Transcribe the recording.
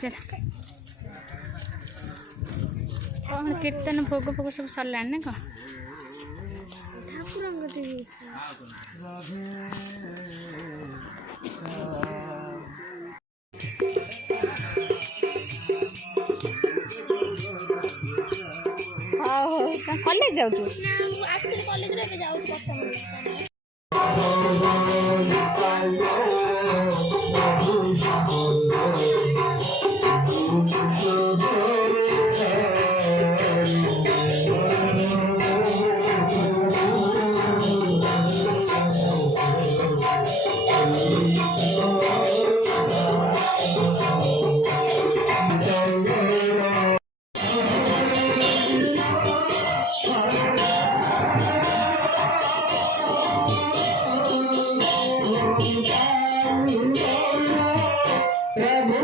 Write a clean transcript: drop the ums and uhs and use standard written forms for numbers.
चल कौन कीर्तन भोग भोग सब सरला ना कौन कॉलेज जाऊ तू कॉलेज रे जाऊ प्रभु